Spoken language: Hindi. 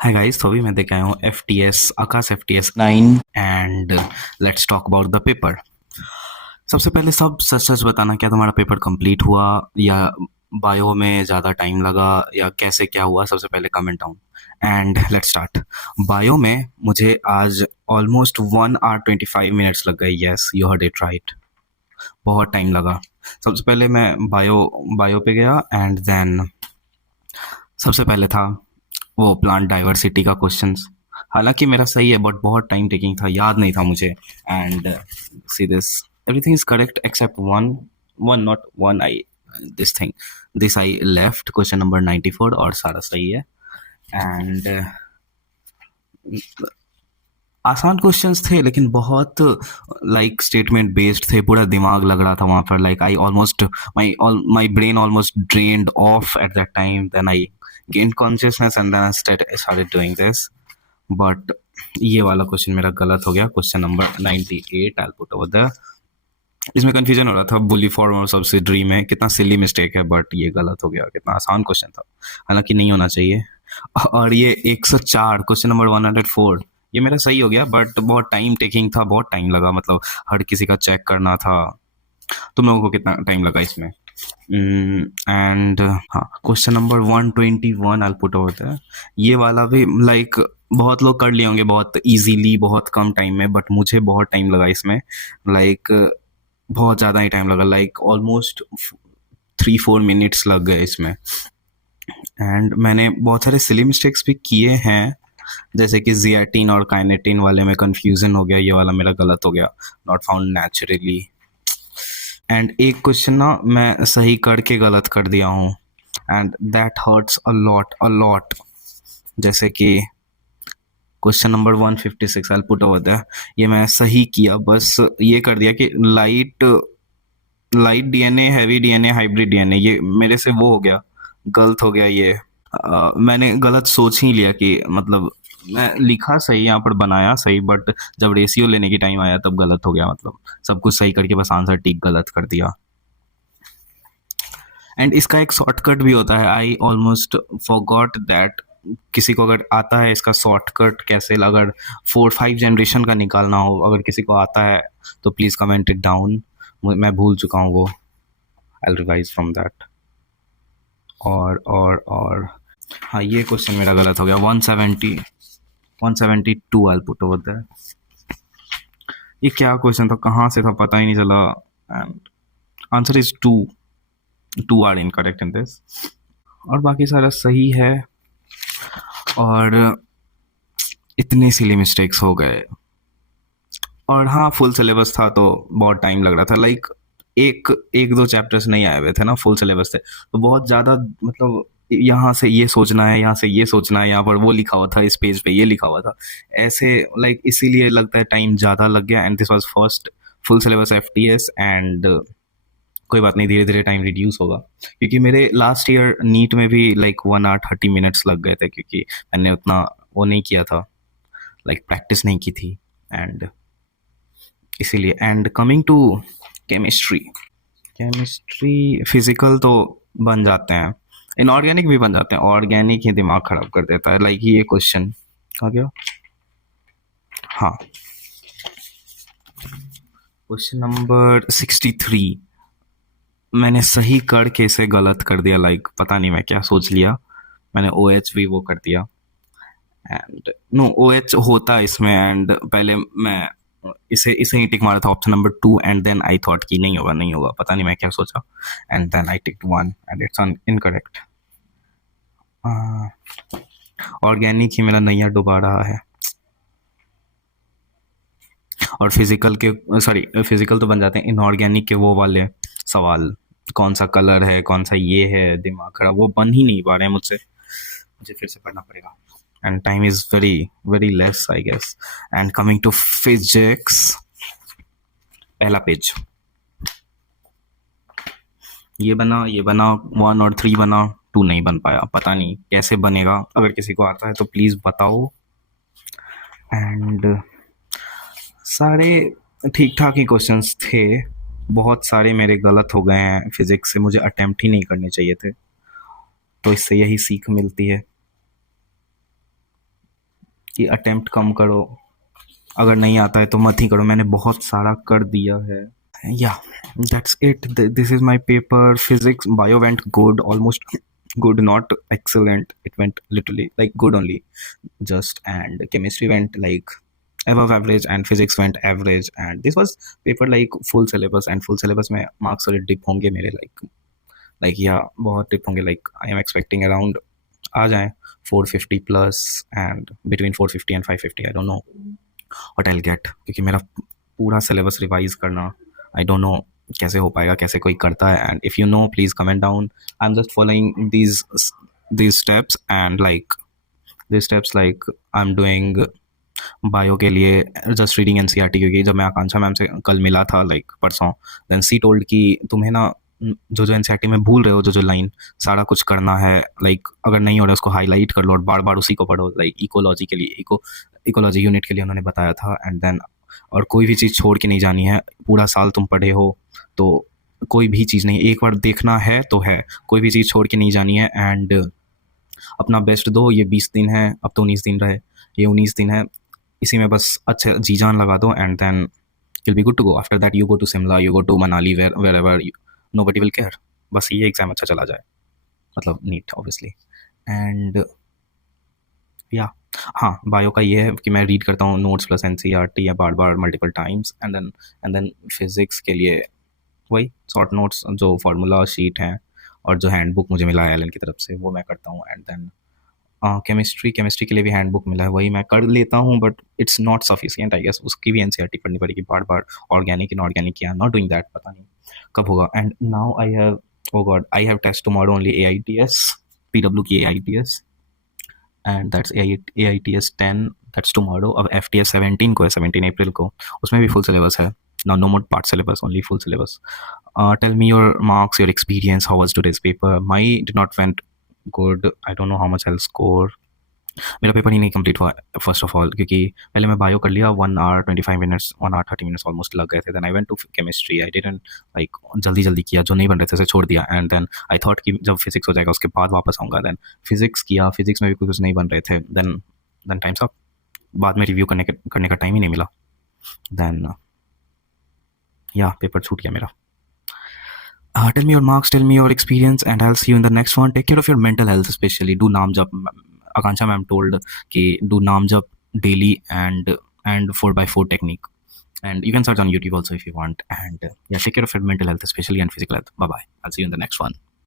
हाय गाइस, तो अभी मैं देख आया हूँ FTS Akash FTS 9 and let's talk about the paper. सबसे पहले सब सच सच बताना, क्या तुम्हारा पेपर कंप्लीट हुआ या बायो में ज़्यादा टाइम लगा या कैसे क्या हुआ? सबसे पहले comment down and let's start. Bio में मुझे आज ऑलमोस्ट 1 hour 25 minutes लग गए। Yes, you heard it right, बहुत टाइम लगा। सबसे पहले मैं बायो बायो पे गया एंड देन सबसे पहले था वो प्लांट डाइवर्सिटी का क्वेश्चंस। हालांकि मेरा सही है बट बहुत टाइम टेकिंग था, याद नहीं था मुझे। And see this, everything is correct except one one not one I this I left question number 94 और सारा सही है। एंड आसान क्वेश्चंस थे लेकिन बहुत लाइक स्टेटमेंट बेस्ड थे, पूरा दिमाग लग रहा था वहाँ पर। Like I almost my brain almost drained off at that time, then I gain consciousness and then I started doing this. But ये वाला क्वेश्चन मेरा गलत हो गया, question number 98 I put over the. इसमें कंफ्यूजन हो रहा था बुली फॉर्म और सब्सिडरी में, कितना सिली मिस्टेक है, बट ये गलत हो गया। कितना आसान क्वेश्चन था, हालांकि नहीं होना चाहिए। और ये 104 क्वेश्चन नंबर 104 ये मेरा सही हो गया बट बहुत टाइम टेकिंग था, बहुत टाइम लगा। मतलब हर किसी का चेक करना था। तुम लोगों को कितना टाइम लगा इसमें? एंड हाँ, question number 121 I put over that. ये वाला भी लाइक बहुत लोग कर लिए होंगे बहुत इजीली, बहुत कम टाइम में, बट मुझे बहुत टाइम लगा इसमें। लाइक बहुत ज़्यादा ही टाइम लगा, लाइक ऑलमोस्ट 3-4 मिनट्स लग गए इसमें। एंड मैंने बहुत सारे सिली मिस्टेक्स भी किए हैं, जैसे कि जियाटिन और काइनेटिन वाले में कंफ्यूजन हो गया, ये वाला मेरा गलत हो गया, नॉट फाउंड नेचुरली। एंड एक क्वेश्चन ना मैं सही करके गलत कर दिया हूँ and that hurts a lot. जैसे कि question number 156 I put over that, ये मैं सही किया, बस ये कर दिया कि light DNA, heavy DNA, hybrid DNA, ये मेरे से वो हो गया, गलत हो गया ये। मैंने गलत सोच ही लिया कि मतलब मैं लिखा सही, यहाँ पर बनाया सही, बट जब रेशियो लेने की टाइम आया तब गलत हो गया। मतलब सब कुछ सही करके बस आंसर टिक गलत कर दिया। एंड इसका एक शॉर्टकट भी होता है, आई ऑलमोस्ट फॉरगॉट दैट। किसी को अगर आता है इसका शॉर्टकट कैसे, अगर 4-5 जनरेशन का निकालना हो, अगर किसी को आता है तो प्लीज़ कमेंट इट डाउन। मैं भूल चुका हूँ वो, आई रिवाइज फ्रॉम दैट। और हाँ, ये क्वेश्चन मेरा गलत हो गया, 172 आई पुट ओवर दैट। ये क्या क्वेश्चन था, कहाँ से था, पता ही नहीं चला। And answer is 2 are incorrect in this, और बाकी सारा सही है। और इतने सिली मिस्टेक्स हो गए। और हाँ, फुल सिलेबस था तो बहुत टाइम लग रहा था। लाइक एक दो चैप्टर्स नहीं आए हुए थे ना, फुल सिलेबस थे तो बहुत ज़्यादा, मतलब यहाँ से ये सोचना है, यहाँ से ये सोचना है, यहाँ पर वो लिखा हुआ था, इस पेज पे ये लिखा हुआ था, ऐसे लाइक इसीलिए लगता है टाइम ज़्यादा लग गया। And this was first full syllabus FTS and कोई बात नहीं, धीरे धीरे टाइम रिड्यूस होगा, क्योंकि मेरे लास्ट ईयर नीट में भी लाइक 1 hour 30 minutes लग गए थे, क्योंकि मैंने उतना वो नहीं किया था, लाइक प्रैक्टिस नहीं की थी, एंड इसीलिए। And coming to chemistry, physical तो बन जाते हैं, इनऑर्गेनिक भी बन जाते हैं, ऑर्गेनिक ही दिमाग खराब कर देता है। लाइक ये क्वेश्चन आ गया, हाँ, क्वेश्चन नंबर 63 मैंने सही करके इसे गलत कर दिया। लाइक पता नहीं मैं क्या सोच लिया, मैंने ओ एच भी वो कर दिया, एंड नो ओ एच होता है इसमें, एंड पहले मैं इसे ही टिक मारा था, option number 2, and then I thought कि नहीं होगा नहीं होगा, पता नहीं मैं क्या सोचा, and then I ticked 1 and it's incorrect. Organic ही मेरा नैया डुबा रहा है। और फिजिकल के, सॉरी, फिजिकल तो बन जाते हैं, इनऑर्गेनिक के वो वाले सवाल, कौन सा कलर है, कौन सा ये है, दिमाग खराब, वो बन ही नहीं पा रहे हैं मुझसे, मुझे फिर से पढ़ना पड़ेगा, and time is very very less I guess. And coming to physics, पहला पेज, ये बना, ये बना, 1 और 3 बना, 2 नहीं बन पाया, पता नहीं कैसे बनेगा, अगर किसी को आता है तो प्लीज़ बताओ। एंड सारे ठीक ठाक ही क्वेश्चंस थे, बहुत सारे मेरे गलत हो गए हैं फिजिक्स से, मुझे अटेम्प्ट ही नहीं करने चाहिए थे, तो इससे यही सीख मिलती है। कि अटेम्प्ट कम करो, अगर नहीं आता है तो मत ही करो, मैंने बहुत सारा कर दिया है. Yeah, that's it. This is my paper. Physics, bio went good, almost good, not excellent. It went literally like good only, just. And chemistry went like above average, and physics went average. And this was paper like full syllabus, and full syllabus में marks थोड़े dip होंगे मेरे, like yeah, बहुत dip होंगे. Like I am expecting around आ जाए 450 plus, and between 450 and 550. I don't know what I'll get, क्योंकि मेरा पूरा सिलेबस रिवाइज करना, आई डोंट नो कैसे हो पाएगा, कैसे कोई करता है. And if you know please comment down. I am just following these steps, and like these steps like I'm doing bio के लिए जस्ट रीडिंग एनसीईआरटी, क्योंकि जब मैं आकांक्षा मैम से कल मिला था लाइक परसों, देन सी टोल्ड कि तुम्हें ना जो जो एनसीईआरटी में भूल रहे हो, जो जो लाइन, सारा कुछ करना है. लाइक अगर नहीं हो रहा है उसको हाईलाइट कर लो और बार बार उसी को पढ़ो. लाइक इकोलॉजी के लिए, इकोलॉजी यूनिट के लिए उन्होंने बताया था. एंड देन और कोई भी चीज़ छोड़ के नहीं जानी है. पूरा साल तुम पढ़े हो तो कोई भी चीज़ नहीं, एक बार देखना है तो है, कोई भी चीज़ छोड़ के नहीं जानी है. एंड अपना बेस्ट दो. ये 20 दिन है, अब तो 19 दिन रहे, ये 19 दिन है, इसी में बस अच्छे जी जान लगा दो. And then you'll be good to go. After that you go to Simla, you go to Manali, wherever nobody will care. बस ये एग्ज़ाम अच्छा चला जाए, मतलब नीट ऑब्वियसली. एंड या हाँ, बायो का ये है कि मैं रीड करता हूँ नोट्स प्लस एनसीईआरटी या बार बार multiple times. And then physics के लिए वही शॉर्ट नोट्स, जो फार्मूला शीट हैं और जो हैंडबुक मुझे मिला है एलन की तरफ से, वो मैं करता हूँ. एंड देन केमिस्ट्री के लिए भी हैंडबुक मिला है, वही मैं कर लेता हूँ. But it's not sufficient I guess, उसकी भी एनसीईआरटी पढ़नी पड़ेगी बार बार. ऑर्गेनिक इनऑर्गेनिक, या नॉट डूइंग दैट, पता नहीं कब होगा. And now I have, oh god, I have test tomorrow only AITS, PW की AITS, and that's AITS 10, that's tomorrow. अब FTS 17 को है, 17 अप्रैल को, उसमें भी फुल सिलेबस है. No more part syllabus, only full syllabus. Tell me your marks, your experience. How was today's paper? My did not went good. I don't know how much I'll score. मेरा पेपर ही नहीं कंप्लीट हुआ फर्स्ट ऑफ ऑल, क्योंकि पहले मैं बायो कर लिया, 1 hour 25 minutes, 1 hour 30 minutes almost लग गए थे. Then I went to chemistry. I didn't like, जल्दी किया, जो नहीं बन रहे थे उसे छोड़ दिया. एंड देन आई थॉट कि जब फिजिक्स हो जाएगा उसके बाद वापस आऊँगा. देन फिजिक्स किया, फिजिक्स में भी कुछ नहीं बन रहे थे. देन टाइम्स अप, बाद में रिव्यू करने का टाइम ही नहीं मिला. देन या पेपर छूट गया मेरा. Tell me your marks, tell me your experience, and I'll see you in the next one. Take care of your mental health, especially. Do naam jap. Akansha ma'am told कि do naam jap daily, and 4x4 technique. And you can search on YouTube also if you want. And yeah, take care of your mental health, especially, and physical health. Bye bye. I'll see you in the next one.